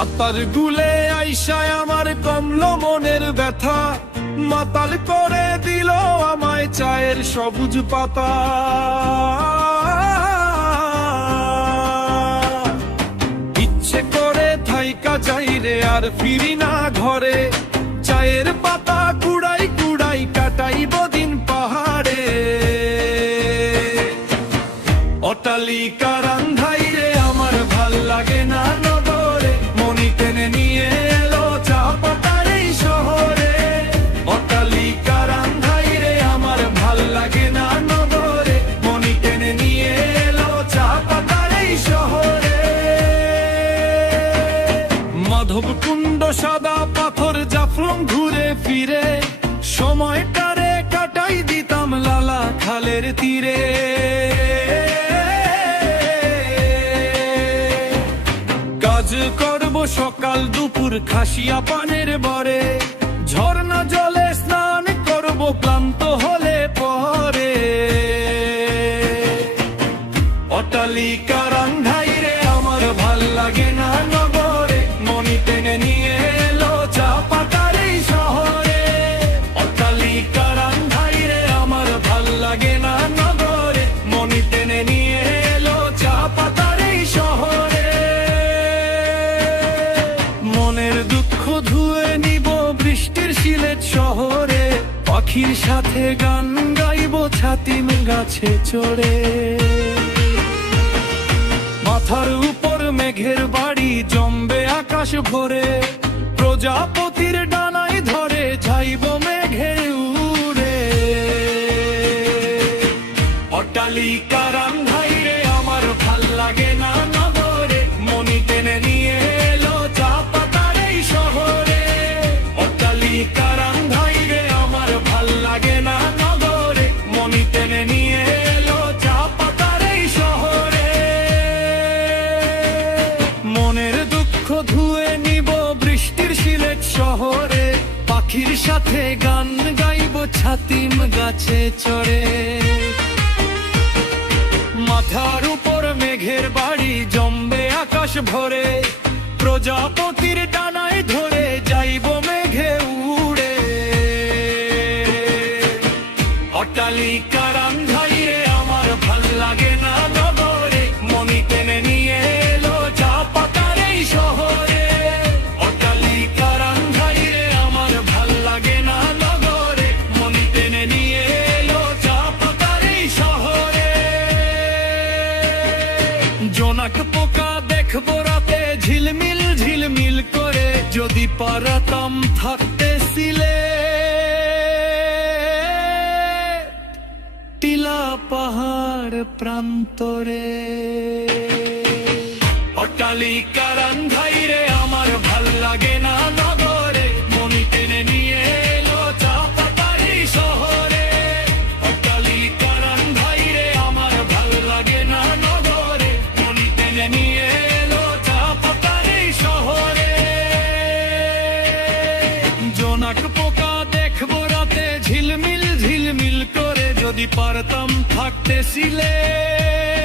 রাতার গুলে আইসায় আমার কমলো মনের ব্যথা, মাতাল করে দিল আমায় চায়ের সবুজ পাতা। ইচ্ছে করে থাইকা যাই রে আর ফিরি না ঘরে, চায়ের পাতা কুড়াই কুড়াই কাটাইব দিন পাহাড়ে। অট্টালিকার আন্ধাই রে আমার ভাল লাগে না নগরে, মনি টেনে নিয়ে এলো চা পাতার এই শহরে। অট্টালিকার আন্ধাই রে আমার ভাল লাগে না নগরে, মনি টেনে নিয়ে এলো চা পাতার এই শহরে। মাধবকুণ্ড সাদা পাথর জাফলং ঘুরে ফিরে, সময়টারে কাটাই দিতাম লালা খালের তীরে। কাজ করব সকাল দুপুর খাসিয়া পানের বরে, ঝর্ণা জলে স্নান করব ক্লান্ত হলে পরে। অট্টালিকার আন্ধাই রে আমার ভাল লাগে না নগরে, মনি টেনে নিয়ে এলো চা পাতার এই শহরে। অট্টালিকার আন্ধাই রে আমার ভাল লাগে না নগরে, মনি টেনে নিয়ে এলো চা পাতার এই শহরে। মনের দুঃখ ধুয়ে নিব বৃষ্টির সিলেট শহরে, পাখির সাথে গান গাইব ছাতিম গাছে চড়ে। মাথার উপর মেঘের বাড়ি জমবে আকাশ ভরে, প্রজাপতির ডানায় ধরে যাইব মেঘে উড়ে। অট্টালিকার আন্ধাই রে আমার ভাল লাগে না নগরে, মনি টেনে নিয়ে এলো চা পাতার এই শহরে। অট্টালিকার আন্ধাই রে আমার ভাল লাগে না নগরে, মনি টেনে নিয়ে এলো চা পাতার এই শহরে। মনের দুঃখ ধুয়ে নিব বৃষ্টির সিলেট শহরে, পাখির সাথে গান গাইব ছাতিম গাছে চড়ে। মাথার উপর মেঘের বাড়ি জমবে আকাশ ভরে, প্রজাপতির ডানায় ধরে যাইব মেঘে উড়ে। অট্টালিকার আন্ধাই রে আমার ভাল লাগে না নগরে, মনি টেনে নিয়ে এলো চা পাতার এই শহরে। অট্টালিকার আন্ধাই রে আমার ভাল লাগে না নগরে, মনি টেনে নিয়ে এলো চা পাতার এই শহরে। জোনাক পোকা দেখবো রাতে ঝিলমিল ঝিলমিল করে, যদি পারতাম থাকতে সিলেট টিলা পাহাড় প্রান্তরে। অট্টালিকার আন্ধাই রে আমার ভাল লাগে না নগরে, মনি টেনে নিয়ে এলো চা পাতার এই শহরে। অট্টালিকার আন্ধাই রে আমার ভাল লাগে না নগরে, মনি টেনে নিয়ে এলো চা পাতার এই শহরে। জোনাক পোকা দেখবো রাতে ঝিলমিল ঝিলমিল করে, যদি পারতাম থাকতে সিলেট